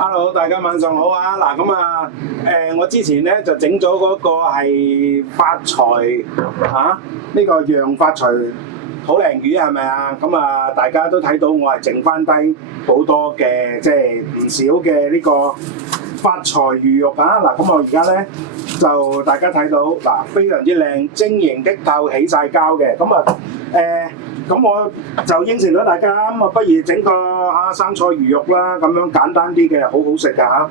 Hello，大家晚上好啊！嗱，咁啊，我之前咧就整咗嗰個係發財啊，呢個讓發財土鯪魚係咪啊？咁啊，大家都睇到我係剩翻低好多嘅，即係唔少嘅呢個發財魚肉啊！嗱，咁我而家咧就大家睇到嗱，非常之靚，晶瑩剔透，起晒膠嘅，咁啊咁我就應承咗大家，咁啊不如整個生菜魚肉啦，咁樣簡單啲嘅，好好食㗎嚇。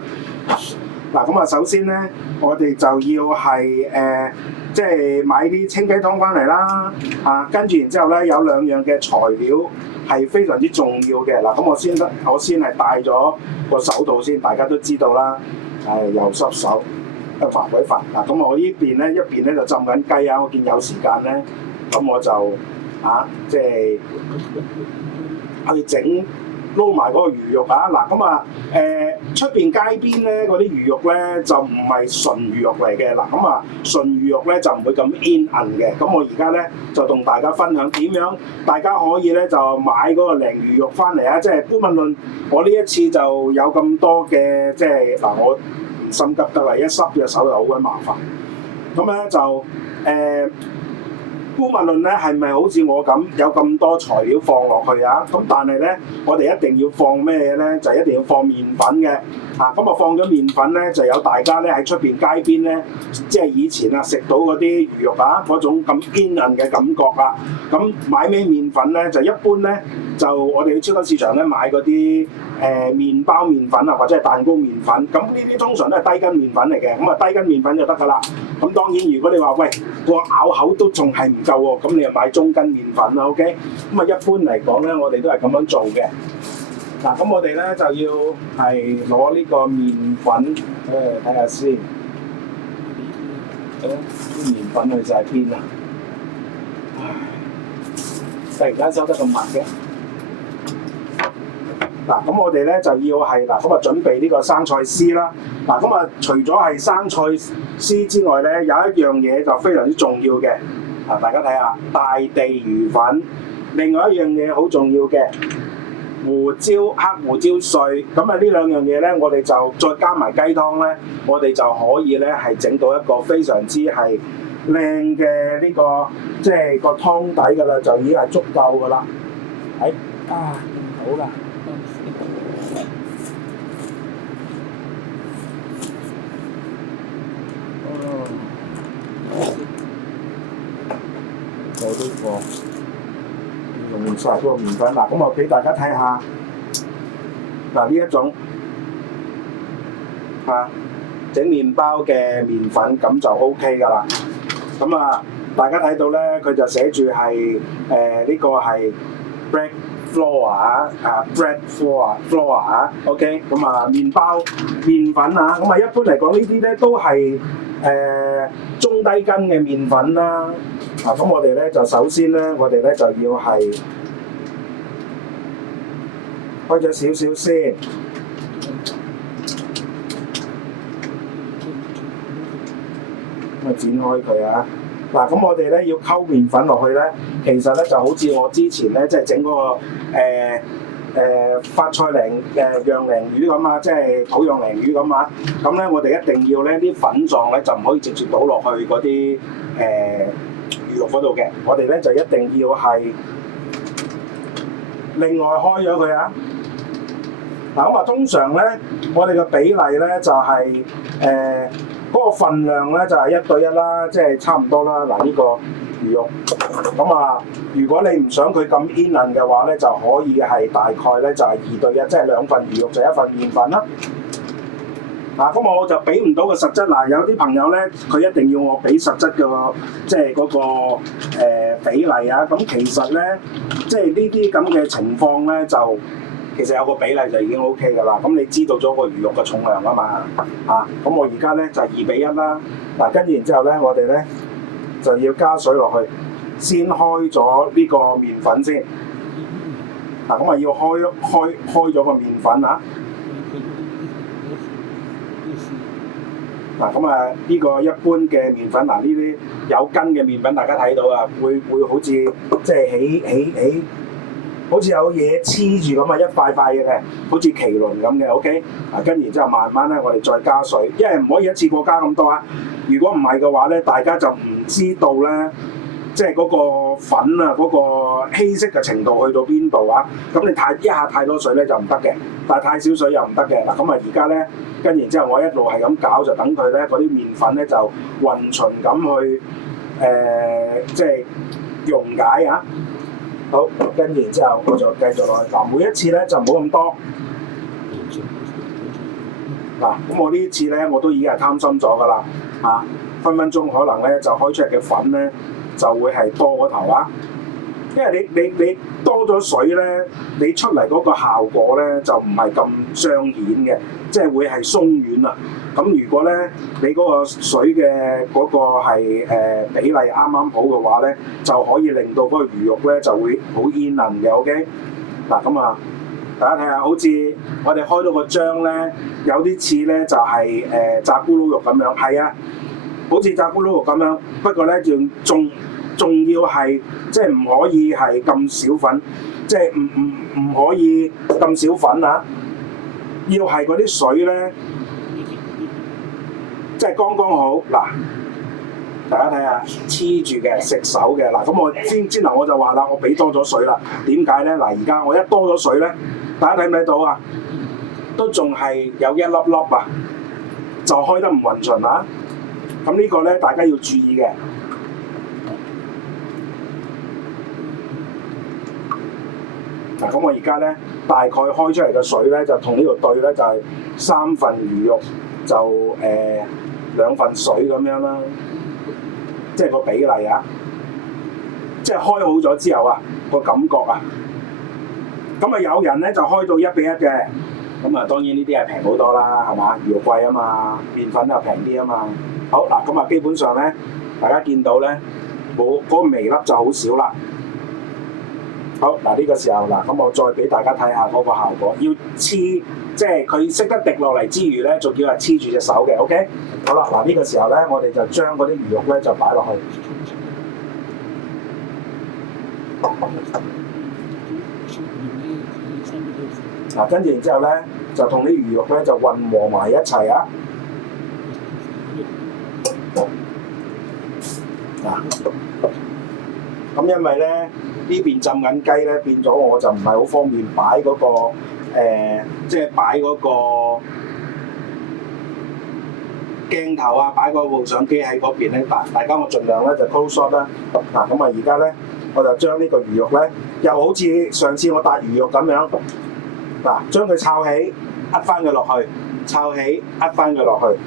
嗱，咁啊首先咧，我哋就要係即係買啲清雞湯翻嚟啦，跟住然之後咧有兩樣嘅材料係非常之重要嘅。嗱，咁我先係戴咗個手套先，大家都知道啦，又濕手，煩鬼煩。嗱，咁我呢邊咧一邊咧就浸緊雞啊，我見有時間咧，咁我就即係去整撈埋嗰個魚肉啊！嗱，咁啊出邊街邊咧嗰啲魚肉咧就唔係純魚肉嚟嘅。嗱，咁啊純魚肉咧就唔會咁煙韌嘅。咁我而家咧就同大家分享點樣大家可以咧就買嗰個鯪魚肉翻嚟啊！即係搬運論，我呢一次就有咁多嘅，即係嗱我唔心急得啦，一濕隻手就好鬼麻煩。咁咧就姑勿論咧係咪好似我咁有咁多材料放落去啊？咁但係咧，我哋一定要放咩嘢咧？就一定要放麵粉嘅。咁啊放咗麵粉咧，就有大家咧喺出邊街邊咧，即係以前食到嗰啲魚肉嗰種咁煙韌嘅感覺啦。咁買咩麵粉咧？就一般咧，就我哋去超級市場咧買嗰啲麵包麵粉啊，或者係蛋糕麵粉。咁呢啲通常都係低筋麵粉嚟嘅。咁啊低筋麵粉就得㗎啦。咁當然如果你話喂個咬口都仲係唔夠喎，咁你就買中筋麵粉啦 ，OK？ 咁啊一般嚟講咧，我哋都係咁樣做嘅。嗱，咁我哋咧就要係攞呢個麵粉，睇下先。啲麵粉去晒邊啊？突然間收得咁密嘅。嗱，咁我哋咧就要係嗱，咁啊準備呢個生菜絲啦。嗱，咁啊除咗係生菜絲之外咧，有一樣嘢就非常之重要嘅。大家睇下大地魚粉，另外一樣嘢好重要嘅胡椒黑胡椒碎。咁啊呢兩樣嘢咧，我哋就再加埋雞湯咧，我哋就可以咧係整到一個非常之係靚嘅呢個即係個湯底㗎啦，就已經係足夠㗎啦。好啦。我呢個用晒嗰個麵粉，嗱咁我俾大家睇下，嗱呢一種整麵包嘅麵粉咁就 OK 㗎啦。咁啊，大家睇到咧，佢就寫住係呢個係 bread flour bread flour OK。咁啊，麵包麵粉啊，咁啊一般嚟講呢啲咧都係中低筋嘅麵粉啦。咁我哋咧就首先咧，我哋咧就要係開咗少少先，咁啊剪開佢啊！嗱，咁我哋咧要溝麵粉落去咧，其實咧就好似我之前咧即係整嗰個發菜讓鯪魚咁啊，即係土讓鯪魚咁啊。咁咧我哋一定要咧啲粉狀咧就唔可以直接倒落去嗰啲魚肉嗰度嘅，我哋咧就一定要係另外開咗佢啊！嗱，咁啊通常咧，我哋嘅比例咧就係嗰個份量咧就係1對1啦，即係差唔多啦。嗱，呢個魚肉，咁啊，如果你唔想佢咁煙韌嘅話咧，就可以係大概咧就係2對1，即係2份魚肉就1份麵粉啦。咁我就俾唔到個實質。嗱，有啲朋友咧，佢一定要我俾實質嘅，即係嗰個比例啊。咁其實咧，即係呢啲咁嘅情況咧，就其實有個比例就已經 OK 㗎啦。咁你知道咗個魚肉嘅重量啊嘛。咁我而家咧就係2比1啦。嗱，跟住然之後咧，我哋咧就要加水落去，先開咗呢個麵粉先。咁啊要開咗個麵粉啊。咁啊，呢個一般嘅麵粉，呢啲有筋嘅麵粉，大家睇到啊，會好似即係起好似有嘢黐住咁啊，一塊塊嘅，好似麒麟咁嘅。OK， 跟住之後慢慢咧，我哋再加水，因為唔可以一次過加咁多啊。如果唔係嘅話咧，大家就唔知道咧，即係嗰個粉啊，嗰個稀釋嘅程度去到邊度啊。咁你一下太多水咧就唔得嘅，但係太少水又唔得嘅。嗱，咁啊而家咧，跟住之後我一路係咁攪，就等佢咧嗰啲麵粉咧就勻循咁去即係溶解啊。好，跟住之後我就繼續落去。嗱，每一次咧就唔好咁多。嗱，咁我呢一次咧我都已經係貪心咗㗎啦，分分鐘可能咧就開出嚟嘅粉咧就會係多過頭啊。因為你多咗水咧，你出嚟嗰個效果咧就唔係咁彰顯嘅，即係會係鬆軟啊。咁如果咧你嗰個水嘅嗰個係比例啱啱好嘅話咧，就可以令到嗰個魚肉咧就會好煙韌嘅。OK， 嗱咁啊，大家睇下，好似我哋開到個漿咧，有啲似咧就係炸咕嚕肉咁樣，係啊，好似炸咕嚕肉咁樣，不過咧仲要係即係唔可以係咁少粉，即係唔可以咁少粉啊！要係嗰啲水咧，即係剛剛好嗱。大家睇下黐住嘅食手嘅嗱，咁我先頭我就話啦，我俾多咗水啦。點解咧？嗱，而家我一多咗水咧，大家睇唔睇到啊？都仲係有一粒粒啊，就開得唔勻循啊！咁呢個咧，大家要注意嘅。嗱，咁我而家咧大概開出嚟嘅水咧，就同呢度對咧，就係3份魚肉就2份水咁樣啦，即係個比例啊，即係開好咗之後啊，個感覺啊，咁啊有人咧就開到1比1嘅，咁啊當然呢啲係平好多啦，係嘛？魚肉貴啊嘛，麵粉又平啲啊嘛。好嗱，咁啊基本上咧，大家見到咧冇嗰個微粒就好少啦。好嗱，呢個時候嗱，咁我再俾大家睇下嗰個效果，要黐，即係佢識得滴落嚟之餘咧，仲要係黐住隻手嘅 ，OK？ 好啦，嗱呢個時候咧，我哋就將嗰啲魚肉咧就擺落去，嗱跟住然之後咧，就同啲魚肉咧就混和埋一齊啊！嗱，咁因為咧呢邊浸緊雞咧，變咗我就唔係好方便擺嗰個即係擺嗰個鏡頭啊，擺嗰部相機喺嗰邊咧。大家我盡量咧就 close shot 啦。嗱，咁啊而家咧我就將呢個魚肉咧，又好似上次我帶魚肉咁樣，嗱將佢摷起，壓翻佢落去，摷起，壓翻佢落去。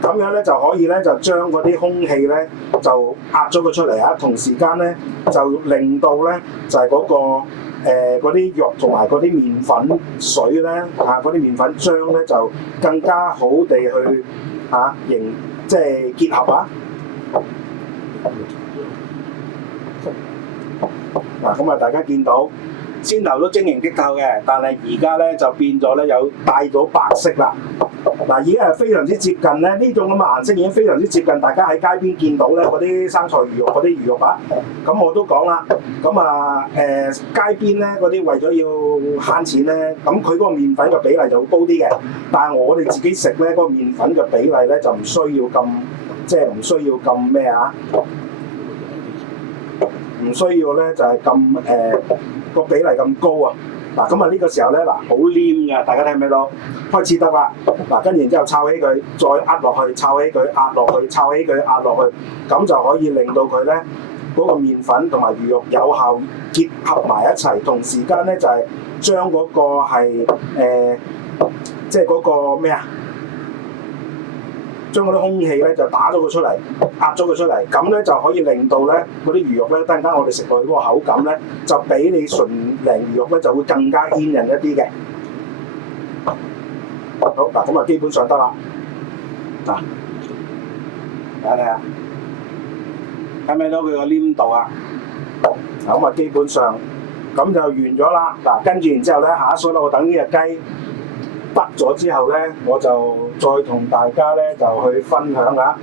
咁樣咧就可以咧就將嗰啲空氣咧就壓咗佢出嚟啊，同時間咧就令到咧就係嗰個嗰啲肉同埋嗰啲麵粉水咧嗰啲麵粉漿咧就更加好地去即係結合啊！嗱咁啊，大家見到先頭都晶瑩剔透嘅，但係而家咧就變咗咧有帶咗白色啦。嗱，已經係非常之接近咧，呢種咁嘅顏色已經非常之接近大家喺街邊見到咧嗰啲生菜魚肉嗰啲魚肉啊。咁我都講啦，咁街邊咧嗰啲為咗要慳錢咧，咁佢嗰個麵粉嘅比例就會高啲嘅。但係我哋自己食咧，嗰個麵粉嘅比例咧就唔需要咁，即係唔需要咁咩啊？唔需要咧就係咁個比例咁高啊！嗱，咁啊呢個時候咧，嗱好黏㗎，大家睇唔睇到？開始得啦。嗱，跟住然之後摷起佢，再壓落去，摷起佢，壓落去，摷起佢，壓落去，咁就可以令到佢咧嗰個麵粉同埋魚肉有效結合埋一齊，同時間咧就係將嗰個係即係嗰個咩啊？將嗰啲空氣咧就打咗佢出嚟，壓咗佢出嚟，咁咧就可以令到咧嗰啲魚肉咧，等陣間我哋食落去嗰個口感咧，就比你純鯪魚肉咧就會更加煙韌一啲嘅。好嗱，咁啊基本上得啦。嗱，大家睇下，睇唔睇到佢個黏度啊？咁啊基本上咁就完咗啦。嗱，跟住然之後咧，下一數咧，我等呢隻雞得咗之後咧，我就再同大家咧就去分享下。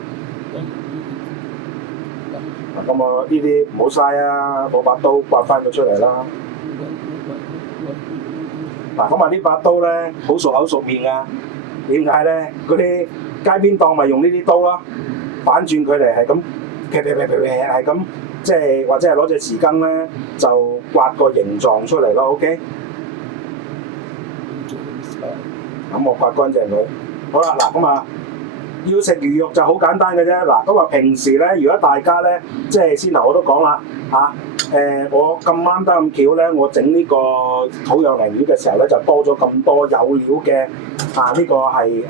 咁我呢啲唔好嘥啊，攞把刀刮翻佢出嚟啦。嗱，咁啊呢把刀咧好熟口熟面㗎，點解咧？嗰啲街邊檔咪用呢啲刀咯，反轉佢哋係咁劈劈劈劈劈係咁，即係或者係攞隻匙羹咧就刮個形狀出嚟咯。OK， 咁我刮乾淨佢。好啦，嗱咁啊。要食魚肉就好簡單嘅啫，嗱咁啊平時咧，如果大家咧，即係先頭我都講啦嚇，我咁啱得咁巧咧，我整呢個土養鯪魚嘅時候咧，就多咗咁多有料嘅呢個係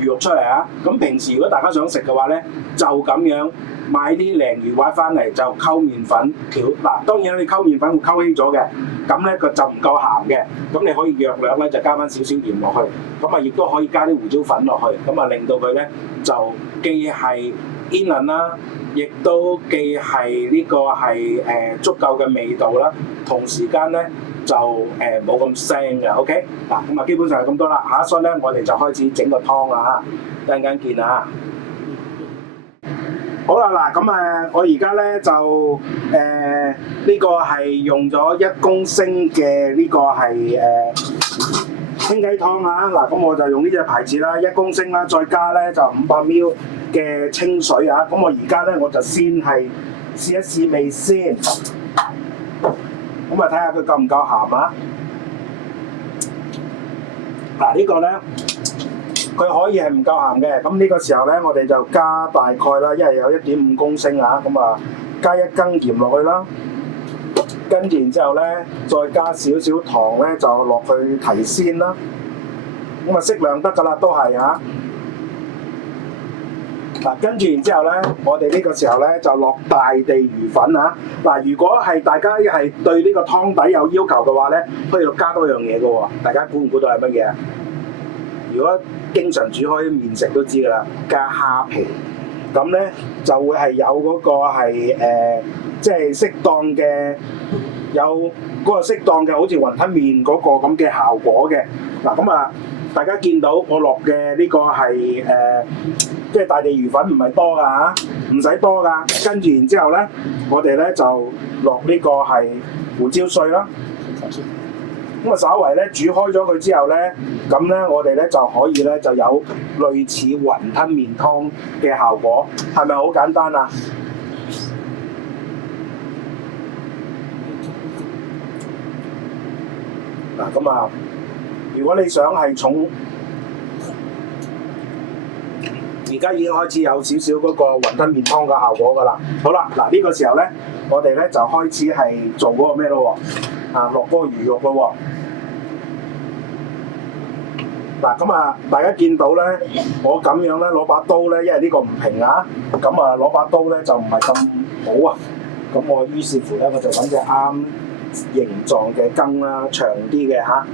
魚肉出嚟啊！咁平時如果大家想食嘅話咧，就咁樣買啲鯪魚滑翻嚟就溝麵粉調，嗱當然你溝麵粉會溝稀咗嘅，咁咧佢就唔夠鹹嘅，咁你可以約量咧就加翻少少鹽落去，咁啊亦都可以加啲胡椒粉落去，咁啊令到佢咧就既係煙韌啦，亦都既係呢個係足夠嘅味道啦，同時間咧就冇咁腥嘅 ，OK 嗱咁啊基本上係咁多啦嚇，所以咧我哋就開始整個湯啦嚇，陣間見啊！好啦，嗱咁我而家咧就呢個係用咗1公升嘅呢個係清雞湯啊！嗱咁我就用呢隻牌子啦，1公升啦，再加咧就500 ml 嘅清水啊！咁我而家咧我就先係試一試味先，咁啊睇下佢夠唔夠鹹啊！嗱呢個咧。佢可以係唔夠鹹嘅，咁呢個時候咧，我哋就加大概啦，因為有1.5公升啊，咁啊加1羹鹽落去啦，跟住然之後咧，再加少少糖咧，就落去提鮮啦，咁啊適量得㗎啦，都係啊。嗱，跟住然之後咧，我哋呢個時候咧就落大地魚粉啊！嗱，如果係大家係對呢個湯底有要求嘅話咧，可以加多樣嘢嘅喎，大家估唔估到係乜嘢啊？如果經常煮開麵食都知㗎啦，加蝦皮，咁咧就會係有嗰個係即係適當嘅，有嗰個適當嘅好似雲吞麵嗰個咁嘅效果嘅。嗱咁啊，大家見到我落嘅呢個係即係大地魚粉唔係多㗎嚇，唔使多㗎。跟住然之後咧，我哋咧就落呢個係胡椒碎啦。咁啊，稍為咧煮開咗佢之後咧，咁咧我哋咧就可以咧就有類似雲吞麵湯嘅效果，係咪好簡單啊？嗱咁啊，如果你想係重，而家已經開始有少少嗰個雲吞麵湯嘅效果㗎啦。好啦，嗱呢個時候咧，我哋咧就開始係做嗰個咩咯喎？落嗰個魚肉咯喎。嗱咁啊，大家見到咧，我咁樣咧攞把刀咧，因為呢個唔平啊，咁啊攞把刀咧就唔係咁好啊。咁我於是乎咧，我就揾隻啱形狀嘅羹啦，長啲嘅嚇。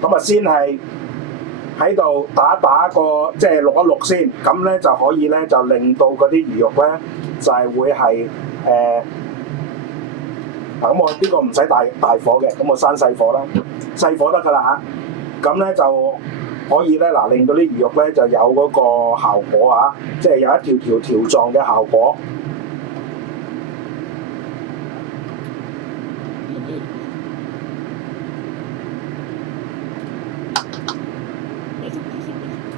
咁啊，先係喺度打個即係淥一淥先，咁咧就可以咧就令到嗰啲魚肉咧就係會係咁我呢個唔使大火嘅，咁我閂細火啦，細火得㗎啦嚇。咁咧就可以咧令到啲魚肉咧就有嗰個效果啊，即係有一條條狀嘅效果。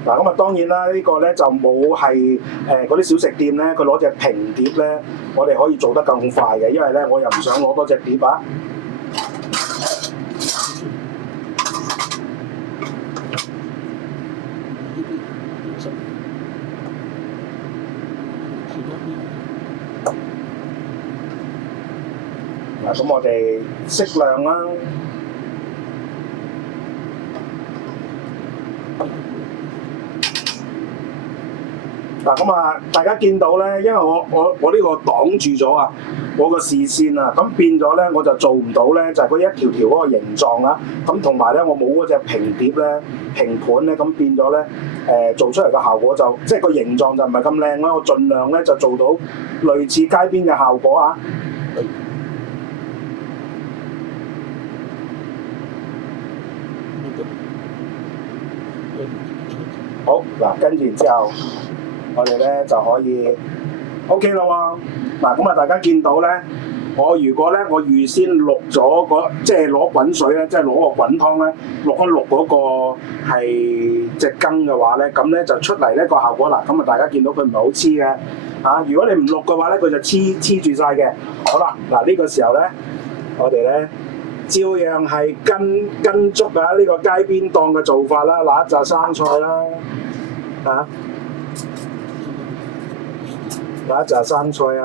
嗱咁啊，當然啦，呢個咧就冇係嗰啲小食店咧，佢攞隻平碟咧，我哋可以做得更快嘅，因為咧我又唔想攞多隻碟啊。嗱，咁我哋適量啦。嗱咁啊，大家見到咧，因為我呢個擋住咗啊，我個視線啊，咁變咗咧，我就做唔到咧，就係嗰一條條嗰個形狀啦。咁同埋咧，我冇嗰隻平碟咧、平盤咧，咁變咗咧，做出嚟嘅效果就即係個形狀就唔係咁靚啦。我盡量咧就做到類似街邊嘅效果啊。好，嗱，跟住之後，我哋咧就可以 OK 咯喎。嗱，咁啊，大家見到咧，我如果咧我預先渌咗即係攞滾水咧，即係攞個滾湯咧，渌一渌嗰個係隻羹嘅話咧，咁咧就出嚟呢個效果嗱，咁啊大家見到佢唔係好黐嘅嚇。如果你唔渌嘅話咧，佢就黐住晒嘅。好啦，嗱呢個時候咧，我哋咧照樣係跟足啊呢個街邊檔嘅做法啦，嗱一紮生菜啦，嚇，嗱一紮生菜啊。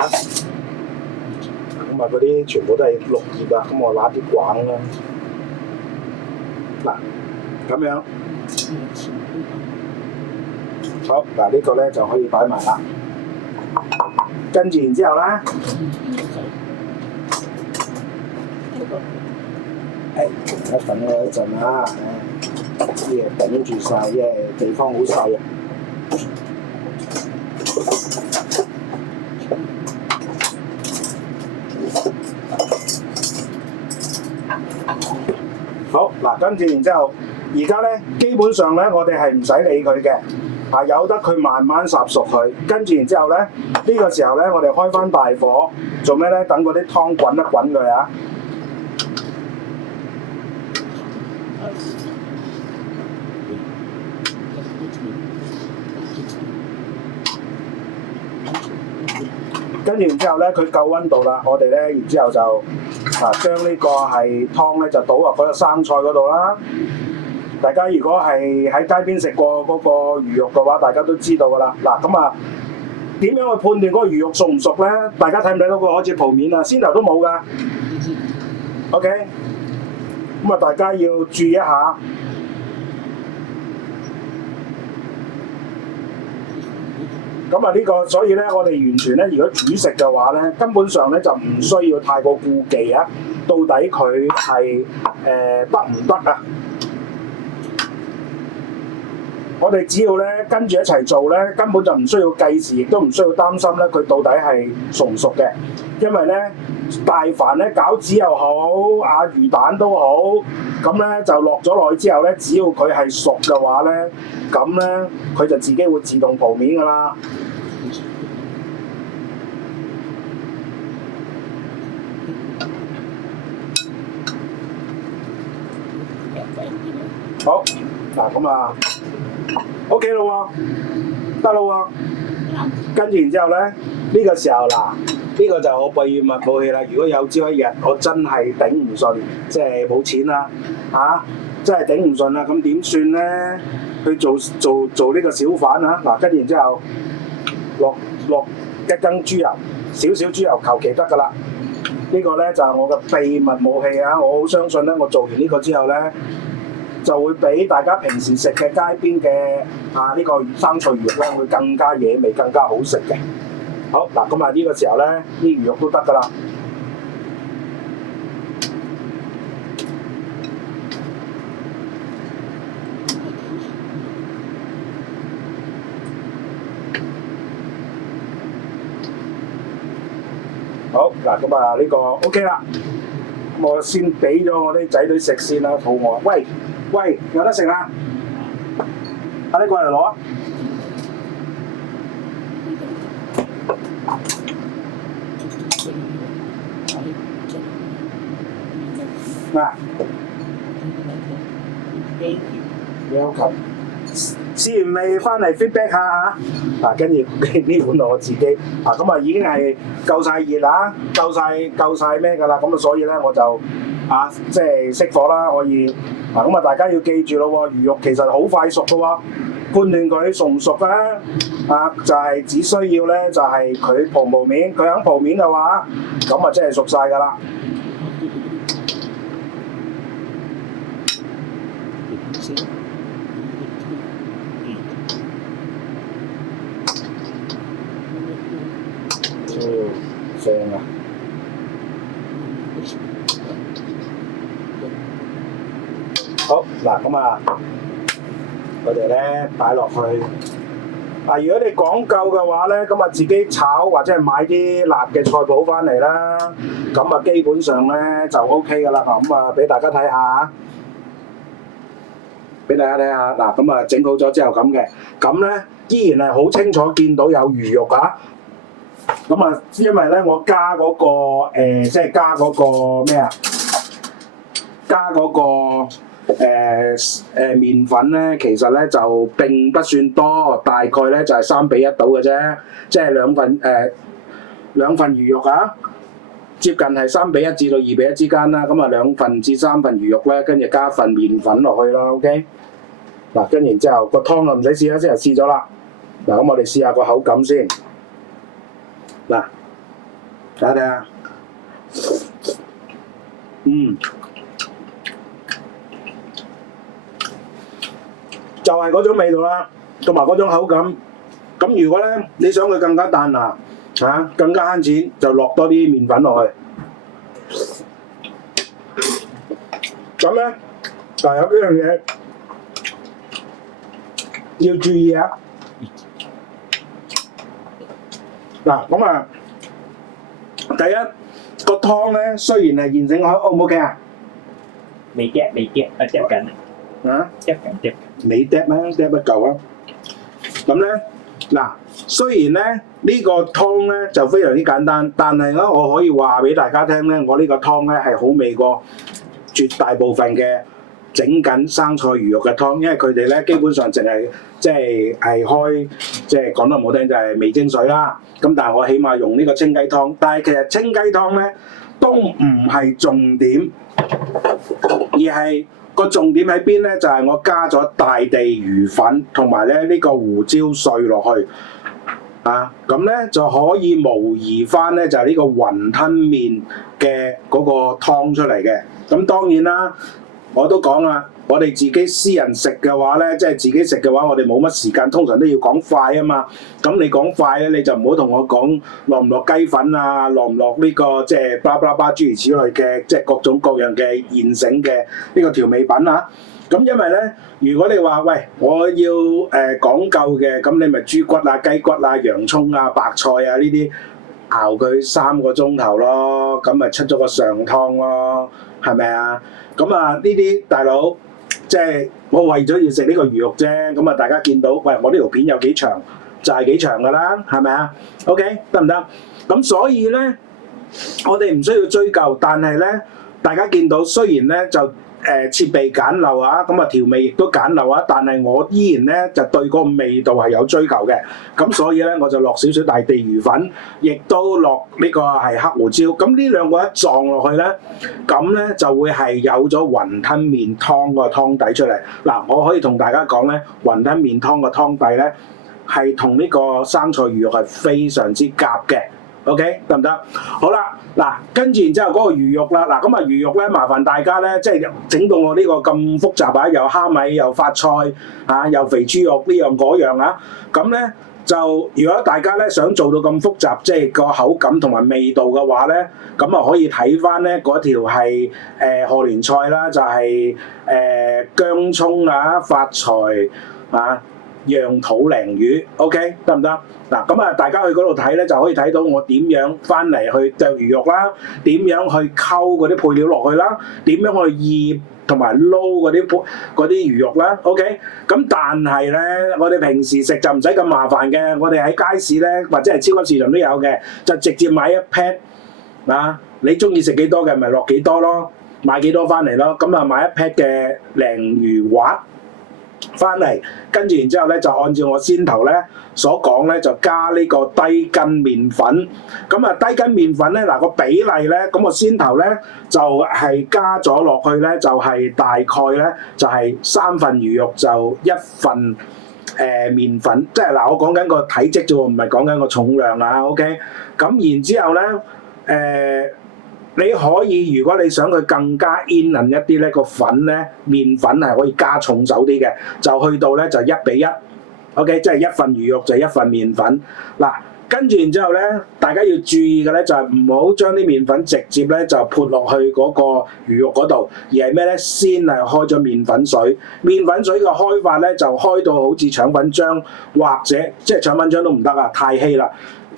咁啊，嗰啲全部都係綠葉啊，咁我揦啲滾啦。嗱，咁樣，好，嗱呢個咧就可以擺埋啦。跟住然之後咧，等我一陣啊，啲嘢頂住晒，因為地方好細啊。好嗱，跟住然之後，而家咧基本上咧，我哋係唔使理佢嘅，由得佢慢慢烚熟佢。跟住然之後咧，呢個時候咧，我哋開翻大火，做咩咧？等嗰啲湯滾一滾佢啊！跟住然之後咧，佢夠溫度啦，我哋咧然之後就將呢個係湯咧就倒入嗰個生菜嗰度啦。大家如果係喺街邊食過嗰個魚肉嘅話，大家都知道㗎啦。嗱咁啊，點樣去判斷嗰個魚肉熟唔熟咧？大家睇唔睇到佢開始鋪面啊？先頭都冇㗎。OK，咁啊，大家要注意一下。咁啊呢個，所以咧，我哋完全咧，如果煮食嘅話咧，根本上咧就唔需要太過顧忌啊，到底佢係得唔得啊？我哋只要咧跟住一齊做咧，根本就唔需要計時，亦都唔需要擔心咧佢到底係熟唔熟嘅，因為咧大凡咧餃子又好，魚蛋都好，咁咧就落咗落去之後咧，只要佢係熟嘅話咧，咁咧佢就自己會自動鋪面㗎啦。好，嗱咁啊 ，OK 咯喎，得咯喎，跟住然之後咧，呢個時候嗱，呢個就我秘密武器啦。如果有朝一日我真係頂唔順，即係冇錢啦，真係頂唔順啦，咁點算咧？去做呢個小販啊！嗱，跟住然之後落一羹豬油，少少豬油求其得㗎啦。呢個咧就係我嘅秘密武器啊！我好相信咧，我做完呢個之後咧，就會比大家平時食嘅街邊嘅呢個生菜魚肉咧，會更加惹味、更加好食嘅。好嗱，咁啊呢個時候咧，啲魚肉都得㗎啦。好嗱，咁啊呢個 OK 啦。咁我先俾咗我啲仔女食先啦，肚餓。喂，有得食啦！快啲過嚟攞啊！嗱，welcome。試完未？翻嚟 feedback 下嚇。跟住呢碗我自己咁啊已經係夠晒熱啦，夠晒咩㗎啦？咁啊，所以咧我就即係熄火啦，可以咁啊，大家要記住咯喎，魚肉其實好快熟㗎喎，判斷佢熟唔熟咧就係只需要咧就係佢鋪面，佢肯鋪面嘅話，咁啊即係熟晒㗎啦。正啊！好嗱，咁啊，我哋咧擺落去。嗱，如果你講究嘅話咧，咁啊自己炒或者係買啲辣嘅菜脯翻嚟啦，咁啊基本上咧就 OK 㗎啦。咁啊俾大家睇下，嗱，咁啊整好咗之後咁嘅，咁咧依然係好清楚見到有魚肉㗎。咁啊，因為咧我加嗰、個即係加嗰個咩啊？加嗰、個麵粉咧，其實咧就並不算多，大概咧就係3:1到嘅啫，即係兩份魚肉啊，接近係3:1至到2:1之間啦。咁啊2份至3份魚肉咧，跟住加份麵粉落去啦 ，OK。嗱，跟住之後個湯啊唔使試啦，即係試咗啦。嗱，咁我哋試下個口感先。嗱，睇下睇下，就係嗰種味道啦，同埋嗰種口感。咁如果咧你想佢更加彈牙更加慳錢，就落多啲麵粉落去。咁咧，但有呢樣嘢要注意啊！嗱，咁啊，第一個湯咧雖然係現成開 ，O 唔 OK 啊？未夾，啊夾緊，夾緊。你嗒咩？嗒一嚿啊！咁咧，嗱，雖然咧呢個湯咧就非常之簡單，但係咧我可以話俾大家聽咧，我呢個湯咧係好味過絕大部分嘅整緊生菜魚肉嘅湯，因為佢哋咧基本上淨係即係開，即係講得唔好聽就係味精水啦。咁但係我起碼用呢個清雞湯，但係其實清雞湯咧都唔係重點，而係個重點喺邊咧？就係我加咗大地魚粉同埋咧呢個胡椒碎落去咁咧就可以模擬翻咧就係呢個雲吞麵嘅嗰個湯出嚟嘅。咁當然啦，我都講啦，我哋自己私人食嘅話咧，即係自己食嘅話，我哋冇乜時間，通常都要講快啊嘛。咁你講快咧，你就唔好同我講落唔落雞粉啊，落唔落呢個即係巴拉巴諸如此類嘅即係各種各樣嘅現成嘅呢個調味品啊。咁因為咧，如果你話喂我要講究嘅，咁你咪豬骨啊、雞骨啊、洋葱啊、白菜啊呢啲熬佢3個鐘頭咯，咁咪出咗個上湯咯，係咪啊？咁啊呢啲大佬即係我為咗要食呢個魚肉啫，咁啊大家見到喂我呢條片有幾長就係幾長㗎啦，係咪啊 ？OK 得唔得？咁所以咧，我哋唔需要追究，但係咧大家見到雖然咧就設備簡陋啊，咁啊調味亦都簡陋啊，但係我依然咧就對個味道係有追求嘅，咁所以咧我就落少少大地魚粉，亦都落呢個係黑胡椒，咁呢兩個一撞落去咧，咁咧就會係有咗雲吞麵湯個湯底出嚟。嗱，我可以同大家講咧，雲吞麵湯個湯底咧係同呢個生菜魚肉係非常之夾嘅。OK 得唔得？好啦，嗱，跟住然之後嗰個魚肉啦，嗱咁啊魚肉咧，麻煩大家咧，即係整到我呢個咁複雜啊，又蝦米又發菜又肥豬肉呢樣嗰樣啊，咁咧就如果大家咧想做到咁複雜，即係個口感同埋味道嘅話咧，咁啊可以睇翻咧嗰條係賀年菜啦，就係薑葱啊、發財釀土鯪魚 ，OK 得唔得？嗱咁啊，大家去嗰度睇咧，就可以睇到我點樣翻嚟去剁魚肉啦，點樣去溝嗰啲配料落去啦，點樣去醃同埋撈嗰啲魚肉啦 ，OK。咁但係咧，我哋平時食就唔使咁麻煩嘅，我哋喺街市咧或者係超級市場都有嘅，就直接買一 pat 你中意食幾多嘅咪落幾多咯，買幾多翻嚟咯，咁啊買一 pat 嘅鯪魚滑翻嚟，跟住然之後咧就按照我先頭咧所講咧就加呢個低筋麵粉，咁啊低筋麵粉咧嗱個比例咧，咁我先頭咧就係加咗落去咧就係大概咧就係3份魚肉就1份麵粉，即係嗱我講緊個體積啫喎，唔係講緊個重量啊 ，OK， 咁然之後咧你可以，如果你想佢更加煙韌一啲咧，個粉咧麵粉係可以加重手啲嘅，就去到咧就1:1，OK， 即係1份魚肉就1份麵粉。嗱，跟住然之後咧，大家要注意嘅咧就係唔好將啲麵粉直接咧就潑落去嗰個魚肉嗰度，而係咩咧？先係開咗麵粉水，麵粉水嘅開法咧就開到好似腸粉漿，或者即係腸粉漿都唔得啊，太稀啦。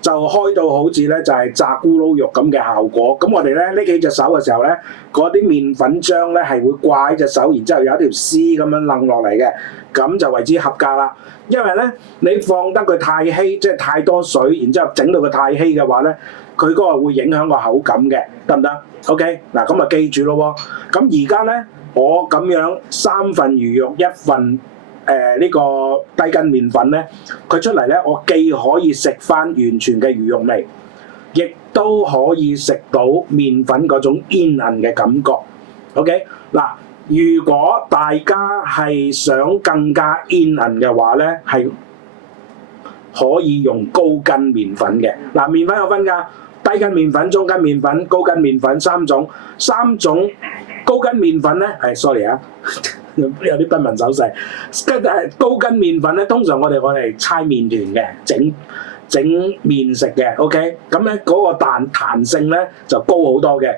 就開到好似咧就係炸咕嚕肉咁嘅效果，咁我哋咧拎起隻手嘅時候咧，嗰啲麵粉漿咧係會掛喺隻手，然之後有一條絲咁樣掕落嚟嘅，咁就為之合格啦。因為咧，你放得佢太稀，即係太多水，然之後整到佢太稀嘅話咧，佢嗰個會影響個口感嘅，得唔得 ？OK， 嗱咁啊記住咯喎。咁而家咧，我咁樣3份魚肉1份呢個低筋麵粉咧，佢出嚟咧，我既可以食翻完全嘅魚肉味，亦都可以食到麵粉嗰種煙韌嘅感覺。OK， 嗱，如果大家係想更加煙韌嘅話咧，係可以用高筋麵粉嘅。嗱，麵粉有分㗎，低筋麵粉、中筋麵粉、高筋麵粉3種。3種高筋麵粉咧，sorry 啊，有啲不文手勢。高筋麵粉咧，通常我哋嚟搓麵團嘅，整麵食嘅。OK， 咁咧嗰個彈性咧就高好多嘅。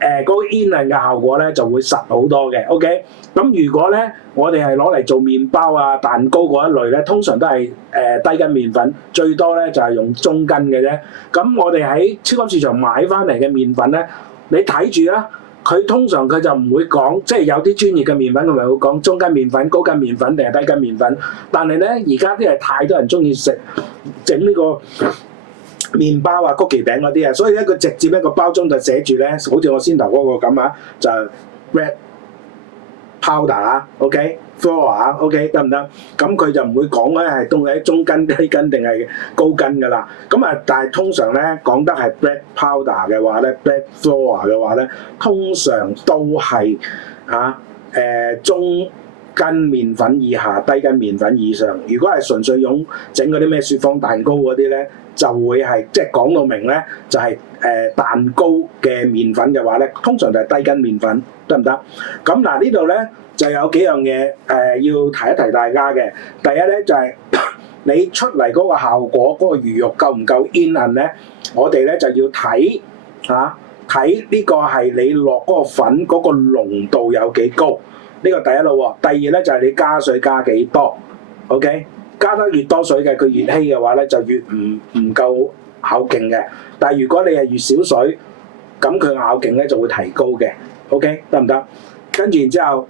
嗰個煙韌嘅效果咧就會實好多嘅。OK， 咁如果咧我哋係攞嚟做麵包啊、蛋糕嗰一類咧，通常都係低筋麵粉，最多咧就係用中筋嘅啫。咁我哋喺超級市場買翻嚟嘅麵粉咧，你睇住啦，佢通常佢就唔會講，即係有啲專業嘅麵粉佢咪會講中筋麵粉、高筋麵粉定係低筋麵粉。但係咧而家啲係太多人中意食整呢個麵包啊、曲奇餅嗰啲啊，所以咧佢直接一個包裝就寫住咧，好似我先頭嗰個咁啊，就 red powder 啊 ，OK flour 啊 ，OK 得唔得？咁佢就唔會講咧係喺中筋、低筋定係高筋噶啦。咁啊，但係通常咧講得係 red powder 嘅話咧 ，red flour 嘅話咧，通常都係中筋麵粉以下、低筋麵粉以上。如果係純粹用整嗰啲咩雪芳蛋糕嗰啲咧，就會係即係講到明咧，就係蛋糕嘅麵粉嘅話咧，通常就係低筋麵粉，得唔得？咁嗱呢度咧就有幾樣嘢要提一提大家嘅。第一咧就係你出嚟嗰個效果，嗰個魚肉夠唔夠煙韌咧？我哋咧就要睇睇呢個係你落嗰個粉嗰個濃度有幾高。呢個第一咯喎，第二咧就係你加水加幾多 ，OK？ 加得越多水嘅，佢越稀嘅話咧，就越唔夠咬勁嘅。但係如果你係越少水，咁佢咬勁咧就會提高嘅 ，OK？ 得唔得？跟住然之後，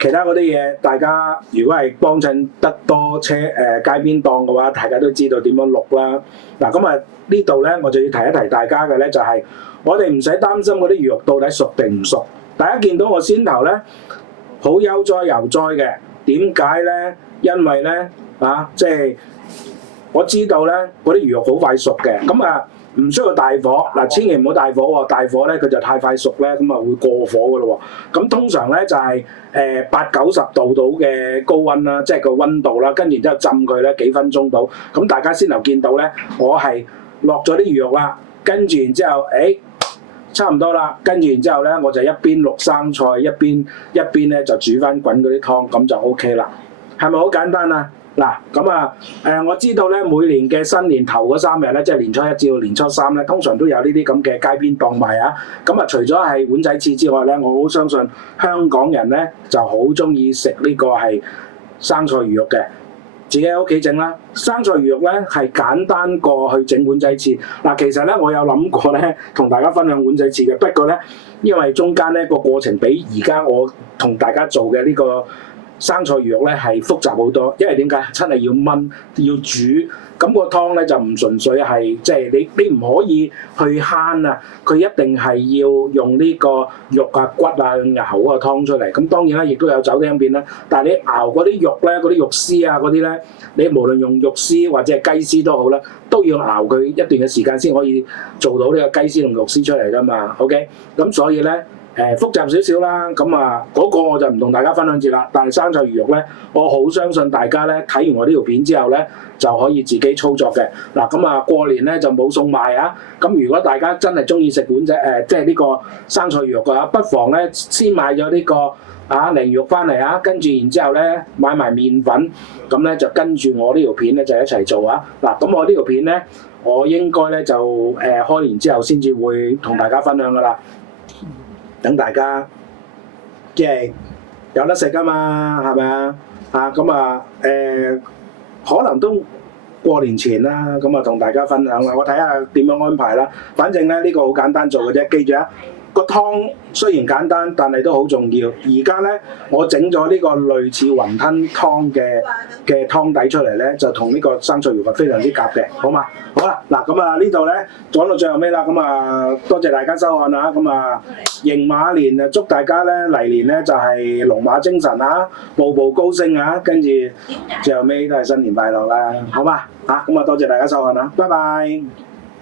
其他嗰啲嘢，大家如果係幫襯得多街邊檔嘅話，大家都知道點樣錄啦。嗱，咁啊呢度咧，我就要提一提大家嘅咧，就係我哋唔使擔心嗰啲魚肉到底熟定唔熟。大家見到我先頭咧，好悠哉悠哉嘅，點解咧？因為咧即係我知道咧，嗰啲魚肉好快熟嘅，咁啊唔需要大火，嗱千祈唔好大火喎，大火咧佢就太快熟咧，咁啊會過火噶咯喎。咁通常咧就係80-90度到嘅高溫啦，即係個溫度啦，跟住然之後浸佢咧幾分鐘到，咁大家先頭見到咧，我係落咗啲魚肉啦，跟住然之後差唔多啦，跟住然之後咧，我就一邊淥生菜，一邊咧就煮翻滾嗰啲湯，咁就 OK 啦。係咪好簡單啊？嗱，咁我知道咧，每年嘅新年頭嗰3日咧，即係年初1至到年初3咧，通常都有呢啲咁嘅街邊檔賣啊。咁啊，除咗係碗仔翅之外咧，我好相信香港人咧就好中意食呢個係生菜魚肉嘅。自己喺屋企整啦，生菜魚肉咧係簡單過去整碗仔翅。嗱，其實咧我有諗過咧同大家分享碗仔翅嘅，不過咧因為中間咧個過程比而家我同大家做嘅呢個生菜魚肉咧係複雜好多，因為點解真係要燜要煮，咁個湯咧就唔純粹係即係你唔可以去慳啊，佢一定係要用呢個肉啊骨啊熬個湯出嚟。咁當然啦，亦都有走踭片啦，但係你熬嗰啲肉咧，嗰啲肉絲啊嗰啲咧，你無論用肉絲或者係雞絲都好啦，都要熬佢一段嘅時間先可以做到呢個雞絲同肉絲出嚟㗎嘛。OK， 咁所以咧。複雜少少啦，咁嗰個我就唔同大家分享住啦。但係生菜魚肉咧，我好相信大家咧睇完我呢條片之後咧，就可以自己操作嘅。嗱，咁過年咧就冇餸賣啊。咁如果大家真係中意食碗仔即係呢個生菜魚肉嘅話，不妨咧先買咗呢個鯪魚肉翻嚟啊，跟住然之後咧買埋麵粉，咁咧就跟住我呢條片咧就一齊做啊。嗱，咁我呢條片咧，我應該咧就開年之後先至會同大家分享噶啦。等大家即係有得食㗎嘛，係咪啊？可能都過年前啦，咁同大家分享啦。我睇下點樣安排啦。反正咧呢個好簡單做嘅啫，記住啊，個湯雖然簡單，但係都好重要。而家咧，我整咗呢個類似雲吞湯嘅湯底出嚟咧，就同呢個生菜魚粉非常之夾嘅，好嘛？好啦，嗱咁啊呢度咧講到最後尾啦，咁啊多謝大家收看啊，咁啊迎馬年啊，祝大家咧嚟年咧就係龍馬精神啊，步步高升啊，跟住最後尾都係新年快樂啦，好嘛？嚇咁啊多謝大家收看啊，拜拜。